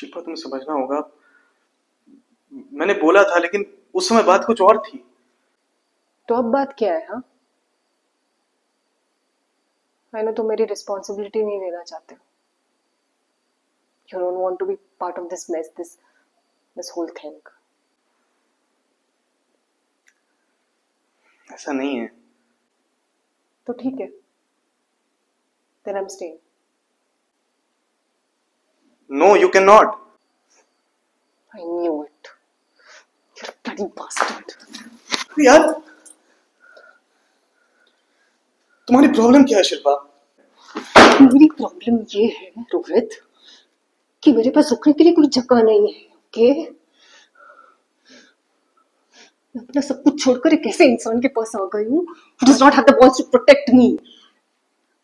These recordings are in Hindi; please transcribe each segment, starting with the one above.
शिल्पा तुम्हें समझना होगा, मैंने बोला था लेकिन उस समय बात कुछ और थी। तो अब बात क्या है? हाँ, मैंने तो मेरी रिस्पॉन्सिबिलिटी नहीं लेना चाहते हो। You don't want to be part of this mess, this whole thing. ऐसा नहीं है। तो ठीक है, then I'm staying. No, you cannot. I knew it. You're a bloody bastard. यार, तुम्हारी प्रॉब्लम क्या है शिल्पा? मेरी प्रॉब्लम ये है रोहित कि मेरे पास रुकने के लिए कोई जगह नहीं है। ओके, मैं अपना सब कुछ छोड़कर एक ऐसे इंसान के पास आ गई हूँ who does not have the balls to protect me.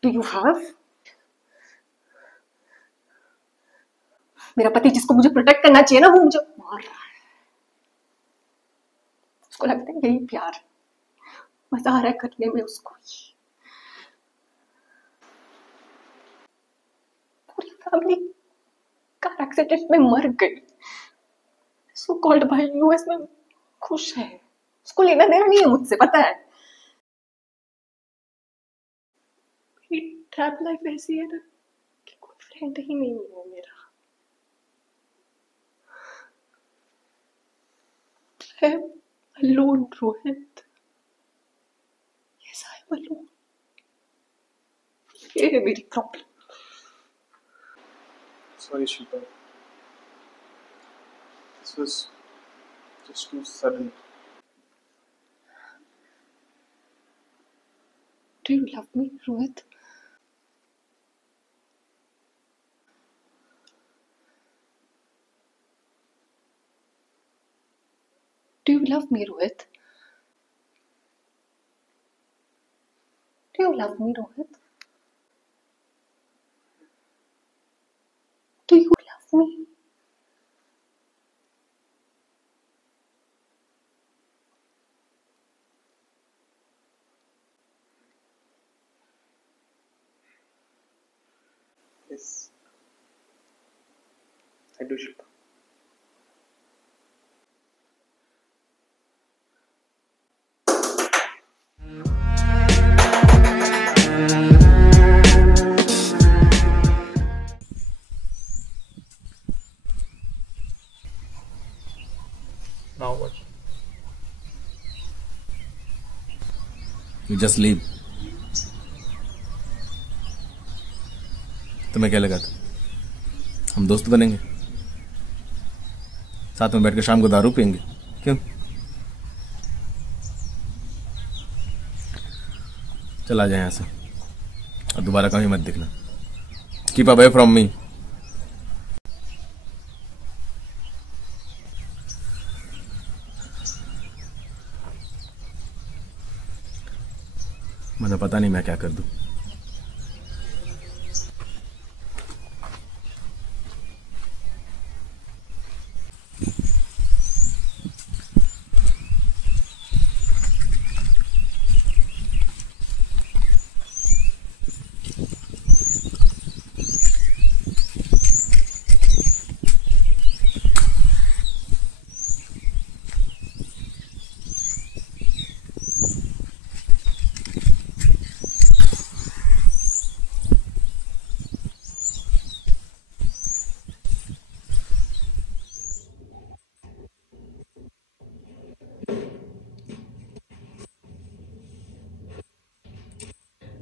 Do you have? मेरा पति जिसको मुझे प्रोटेक्ट करना चाहिए ना, वो मुझे मार रहा है। उसको लगता है यही प्यार, मजा आ रहा है करने में उसको। पूरी फैमिली कार एक्सीडेंट में मर गई। सो कॉल्ड भाई यूएस में खुश है, उसको लेना देना नहीं है मुझसे, पता है। ट्रैप लाइफ ऐसी है ना कि कोई फ्रेंड ही नहीं है मेरा। I am alone, Rohit. Yes, I am alone. ये है मेरी problem. Sorry Shilpa, this was just too sudden. Do you love me, Rohit? Do you love me, Rohit? Do you love me, Rohit? Do you love me? Yes, I do Shilpa. Now what? You just leave. तुम्हें क्या लगा था हम दोस्त बनेंगे, साथ में बैठ के शाम को दारू पियेंगे? क्यों? चला जाए यहाँ से और दोबारा कभी मत दिखना। Keep away from me. मुझे पता नहीं मैं क्या कर दूं।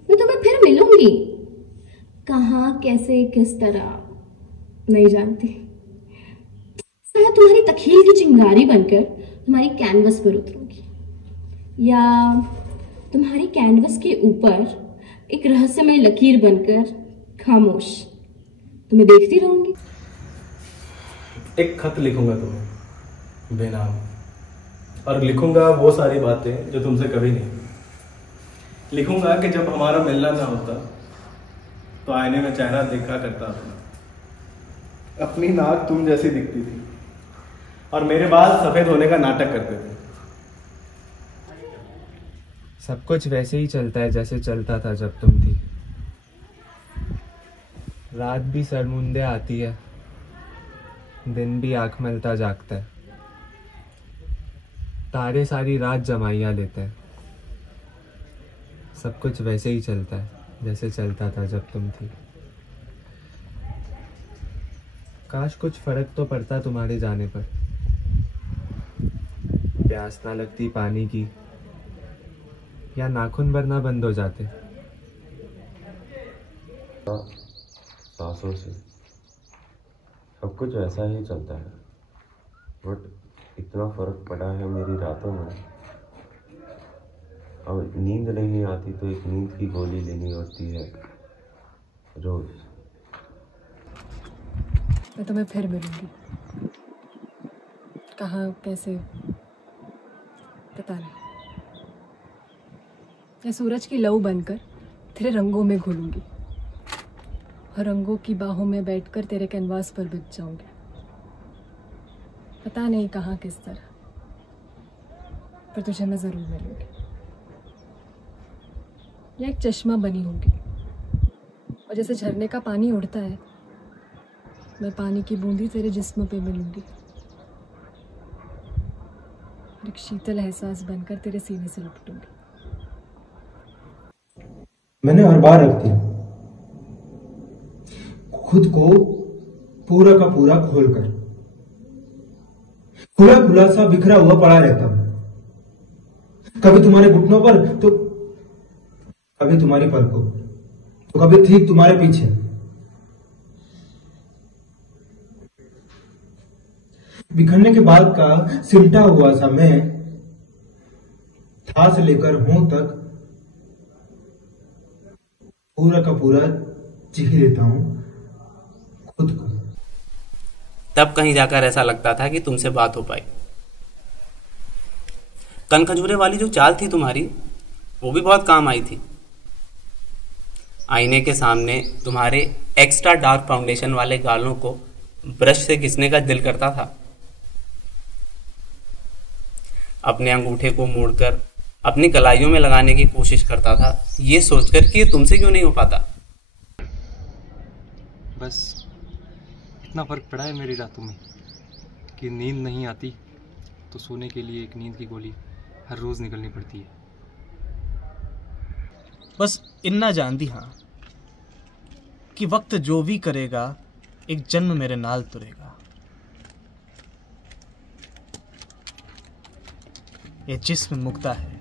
मैं तुम्हें फिर मिलूंगी, कहाँ, कैसे, किस तरह नहीं जानती। शायद तुम्हारी तखील की चिंगारी बनकर तुम्हारी कैनवस पर उतरूंगी, या तुम्हारी कैनवस के ऊपर एक रहस्यमय लकीर बनकर खामोश तुम्हें देखती रहूंगी। एक खत लिखूंगा तुम्हें बेनाम, और लिखूंगा वो सारी बातें जो तुमसे कभी नहीं। लिखूंगा कि जब हमारा मिलना ना होता तो आईने में चेहरा देखा करता था, अपनी नाक तुम जैसी दिखती थी और मेरे बाल सफेद होने का नाटक करते थे। सब कुछ वैसे ही चलता है जैसे चलता था जब तुम थी। रात भी सरमुंदे आती है, दिन भी आंख मलता जागता है, तारे सारी रात जमाइया लेते हैं। सब कुछ वैसे ही चलता है जैसे चलता था जब तुम थी। काश कुछ फर्क तो पड़ता तुम्हारे जाने पर, प्यास ना लगती पानी की, या नाखून भरना बंद हो जाते। सांसों से सब कुछ वैसा ही चलता है, बट इतना फर्क पड़ा है मेरी रातों में। अब नींद नहीं आती तो एक नींद की गोली लेनी होती है रोज। मैं तुम्हें फिर मिलूंगी, कहाँ कैसे पता नहीं। मैं सूरज की लौ बनकर तेरे रंगों में घुलूंगी और रंगों की बाहों में बैठकर तेरे कैनवास पर बिक जाऊंगी। पता नहीं कहाँ किस तरह, पर तुझे मैं जरूर मिलूंगी। या एक चश्मा बनी होगी और जैसे झरने का पानी उड़ता है, मैं पानी की बूंदी तेरे जिस्म पे मिलूंगी और एक शीतल एहसास बनकर तेरे सीने से लिपटूंगी। मैंने हर बार रख दिया खुद को पूरा का पूरा खोलकर, खुला खुला सा बिखरा हुआ पड़ा रहता हूं, कभी तुम्हारे घुटनों पर तो कभी तुम्हारी पलकों पर, तो कभी ठीक तुम्हारे पीछे। बिखरने के बाद का सिमटा हुआ सा मैं था से लेकर हूं तक पूरा का पूरा जी लेता हूं खुद को। तब कहीं जाकर ऐसा लगता था कि तुमसे बात हो पाई। कन खजूरे वाली जो चाल थी तुम्हारी, वो भी बहुत काम आई थी। आईने के सामने तुम्हारे एक्स्ट्रा डार्क फाउंडेशन वाले गालों को ब्रश से घिसने का दिल करता था। अपने अंगूठे को मोड़कर अपनी कलाइयों में लगाने की कोशिश करता था, ये सोचकर कि ये तुमसे क्यों नहीं हो पाता। बस इतना फर्क पड़ा है मेरी रातों में कि नींद नहीं आती तो सोने के लिए एक नींद की गोली हर रोज निकलनी पड़ती है। बस इतना जानती हाँ कि वक्त जो भी करेगा एक जन्म मेरे नाल तुरेगा। ये जिस्म मुक्ता है,